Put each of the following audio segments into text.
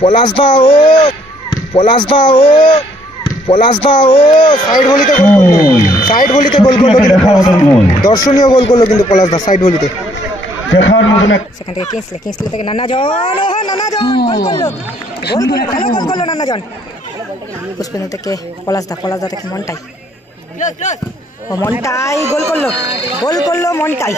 পলাশ দা ও side ভলিতে গোল করলো দর্শনীয় গোল করলো কিন্তু পলাশ দা সাইড ভলিতে। সেখান থেকে কিংসলে থেকে নান্না জন ভালো গোল করলো নান্না জন। পুষ্পেন্দু থেকে পলাশ দা থেকে মন্টাই গোল করলো মন্টাই।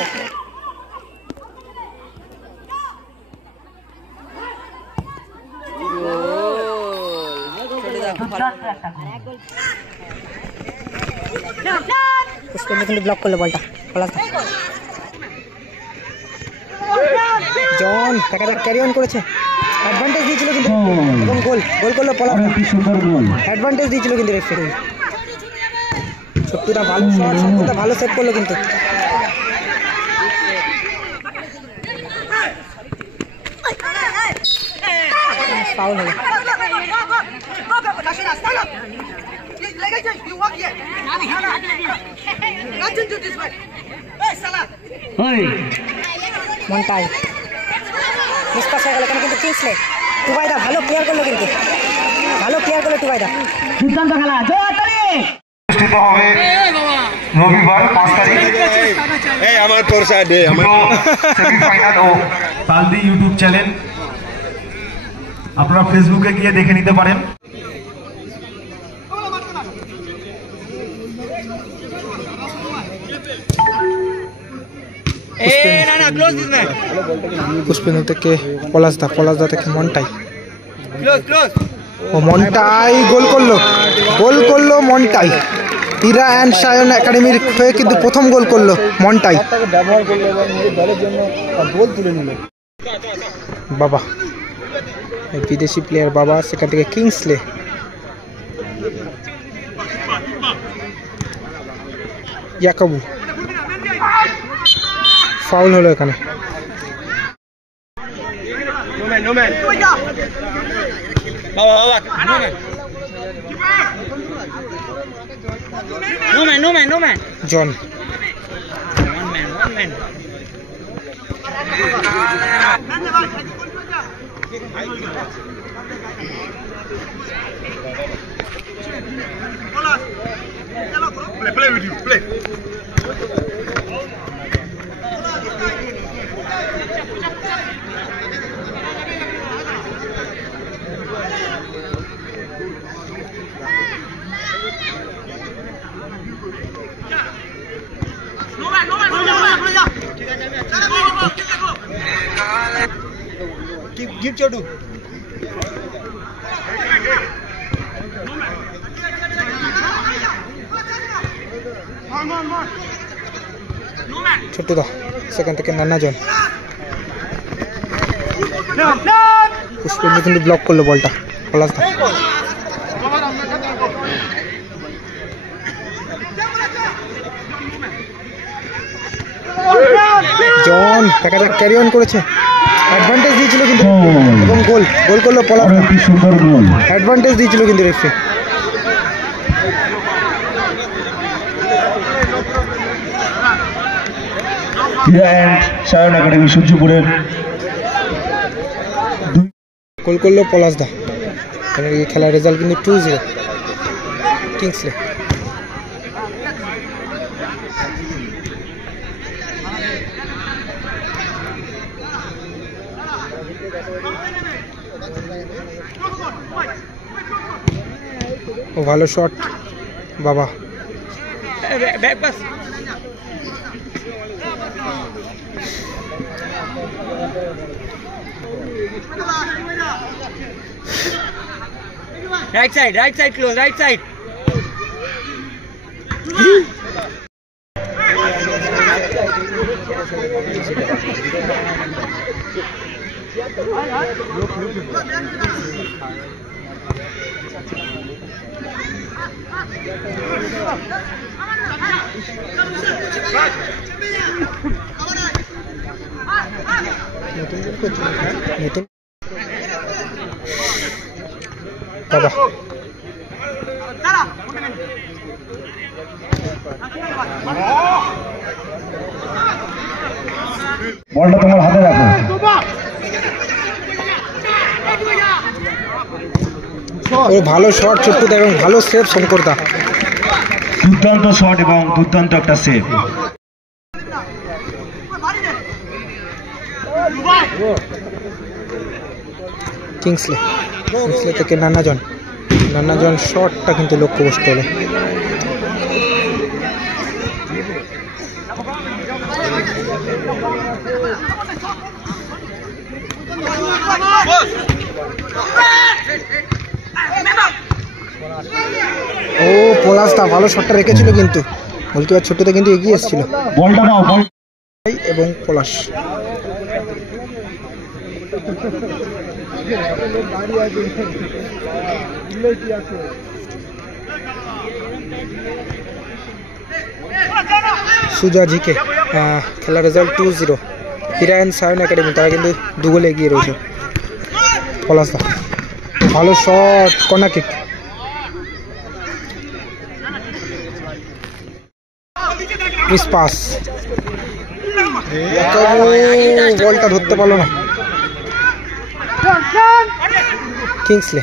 পুষ্পেন্দু কিন্তু ব্লক করলো বলটা পলাশ দা। জন দেখা যাক ক্যারি অন করেছে, অ্যাডভান্টেজ দিয়েছিল কিন্তু এবং গোল করলো পলাশ দা। অ্যাডভান্টেজ দিয়েছিল কিন্তু রেফারি। সত্যিটা ভালো শট, সত্যিটা ভালো সেভ করলো কিন্তু। ফাউল হলো। মন্টাই মিসপাস হয়ে গেল এখানে কিন্তু কিংসলে। টুবাইদা ভালো ক্লিয়ার করলো কিন্তু, টুবাইদা। দুর্দান্ত খেলা অনুষ্ঠিত হবে রবিবার 5 তারিখ। আমার সেমিফাইনাল ও তালদি ইউটিউব চ্যানেল আপনারা ফেসবুকে গিয়ে দেখে নিতে পারেন। পুষ্পেন্দু থেকে পলাশ দা থেকে মন্টাই গোল করলো মন্টাই। ইরা অ্যান্ড সায়ন একাডেমির হয়ে কিন্তু প্রথম গোল করলো মন্টাই। বাবা বিদেশি প্লেয়ার বাবা, সেখান থেকে কিংসলে ইয়াকাবু ফাউল হলো এখানে। জন play with you, play. Give Chodu. Chhotu দা সেখান থেকে নান্না জন। পুষ্পেন্দু কিন্তু ব্লক করলো বলটা পলাশ দা। জন দেখা যাক ক্যারি অন করেছে, অ্যাডভান্টেজ দিয়েছিল কিন্তু এবং গোল করলো পলাশ দা। অ্যাডভান্টেজ দিয়েছিল কিন্তু রেফারি। সায়ন একাডেমি সূর্যপুরের গোল করলো পলাশ দা। এই খেলার রেজাল্ট কিন্তু 2-0 কিংসলে। ও ভালো শট বাবা। Right side close, right side. বাবা বলটা তোমার হাতে রাখো। ও ভালো শট ছোট্টুদা এবং ভালো সেভ শঙ্করদা। দুর্দান্ত শট এবং দুর্দান্ত একটা সেভ। কিংসলে থেকে নান্নাজন শটটা কিন্তু লক্ষ্যবস্তু হলো। ও পলাশদা ভালো শটটা রেখেছিল কিন্তু গোলকিপার ছোট্টুদা কিন্তু এগিয়ে এসেছিল। বলটা নাও বল। এবং পলাশ সুজাজিকে খেলার রেজাল্ট 2-0। হিরায়ন সায়ন একাডেমি তারা কিন্তু 2 গোলে এগিয়ে রয়েছে। পলাশদা ভালো shot, corner kick. Miss pass, বলটা ধরতে পারলো না কিংসলে।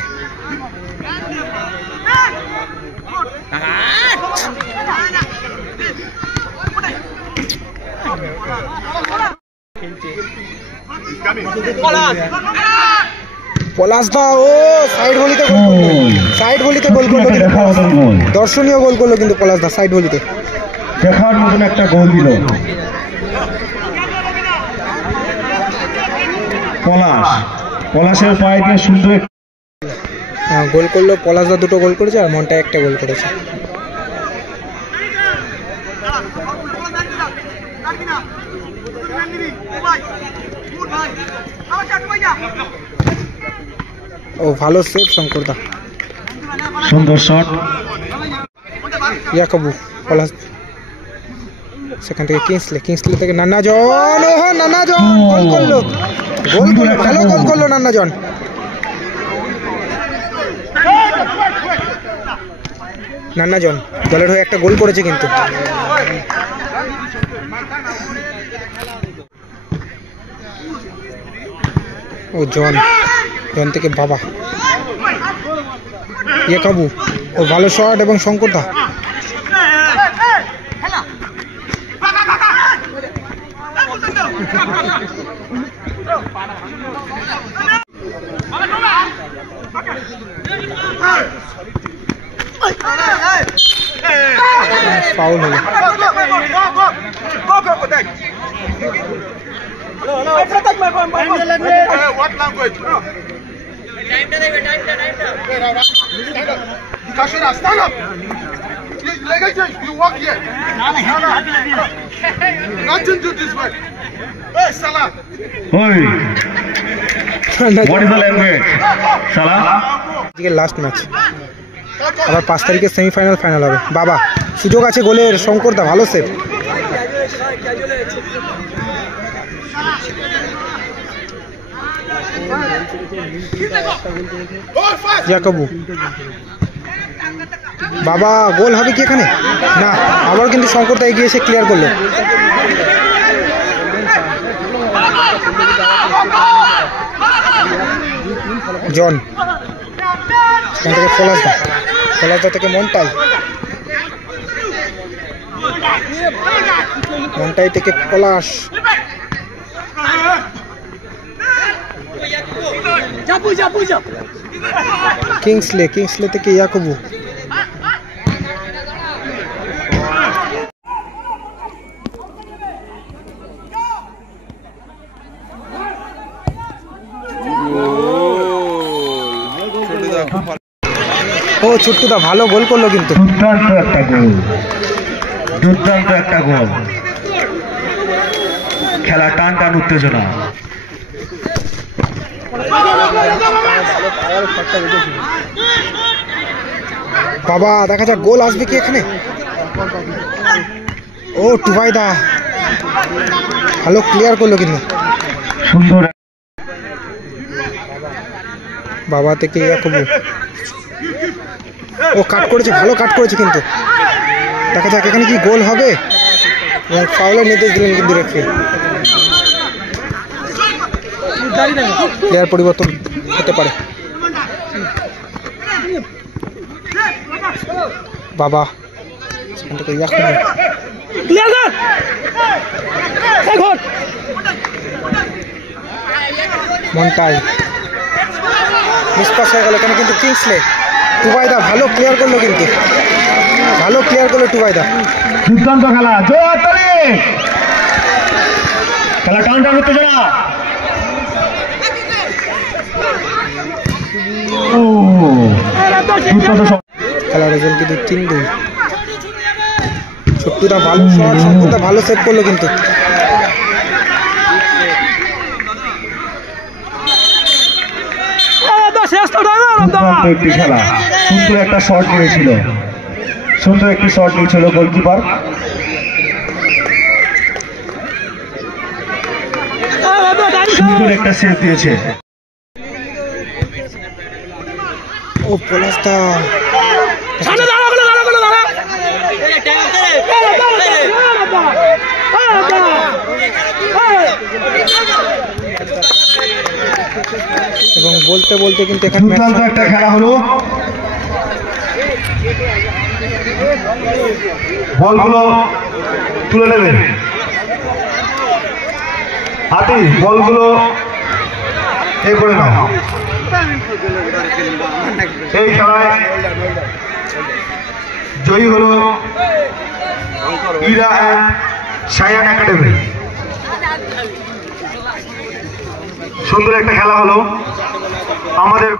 পলাশদা ও সাইড ভলিতে গোল করলো দর্শনীয় গোল করলো কিন্তু পলাশদা সাইড ভলিতে দেখার মতন একটা গোল দিল পলাশের পায়ে দিয়ে সুন্দর গোল করলো পলাশদা। 2টো গোল করেছে আর মনটা একটা গোল করেছে। ও ভালো সেভ শঙ্করদা, সুন্দর শট। ইয়াকবু পলাশ সেখান থেকে কিংসলে থেকে নান্নাজন গোল করলো ভালো গোল করলো নান্নাজন। দলের হয়ে একটা গোল করেছে কিন্তু। ও জন থেকে বাবা ইয়াকবু ও ভালো শট এবং শঙ্করদা ফাউল হলো। লাস্ট ম্যাচ আবার 5 তারিখে ফাইনাল হবে। বাবা সুযোগ আছে গোলের, শঙ্করদা ভালো সেভ। ইয়াকবু বাবা গোল হবে কি এখানে? না, আবার কিন্তু শঙ্করদা এগিয়ে এসে ক্লিয়ার করলো। জন সেখান থেকে পলাশদা থেকে মন্টাই থেকে পলাশ। কিংসলে থেকে ইয়াকবু। ও ছোট্টুদা ভালো গোল করলো কিন্তু। দুর্দান্ত একটা গোল। খেলা টান উত্তেজনা। বাবা দেখা যাক গোল আসবে কি এখানে। ও টুবাইদা ভালো ক্লিয়ার করলো কিন্তু। সুন্দর বাবা থেকে ইয়াকবু ও কাট করেছে, ভালো কাট করেছে কিন্তু। দেখা যাক এখানে কি গোল হবে এবং ফাউলের নির্দেশ দিলেন কিন্তু রেফারি। প্লেয়ার পরিবর্তন হতে পারে। বাবা মন্টাই মিসপাস হয়ে গেল এখানে কিন্তু কিংসলে টুবাইদা ভালো ক্লিয়ার করলো কিন্তু ভালো ক্লিয়ার করলো টুবাইদা দুর্দান্ত খেলা জোর তালি খেলা টান টান উত্তেজনা খেলার রেজাল্ট কিন্তু 3-2 ছোট্টুদা ভালো শট ছোট্টুদা ভালো সেভ করলো কিন্তু দুর্দান্ত একটি খেলা সুন্দর একটা শট নিয়েছিল গোলকিপার সুন্দর একটা সেভ দিয়েছে ও পলাশদা এবং বলতে বলতে কিন্তু এখানে দুর্দান্ত একটা খেলা হলো বলগুলো তুলে নেবেন হাতি বলগুলো এ করে নাও এই খেলায় জয়ী হলো ইরা অ্যান্ড সায়ান একাডেমি সুন্দর একটা খেলা হলো আমাদের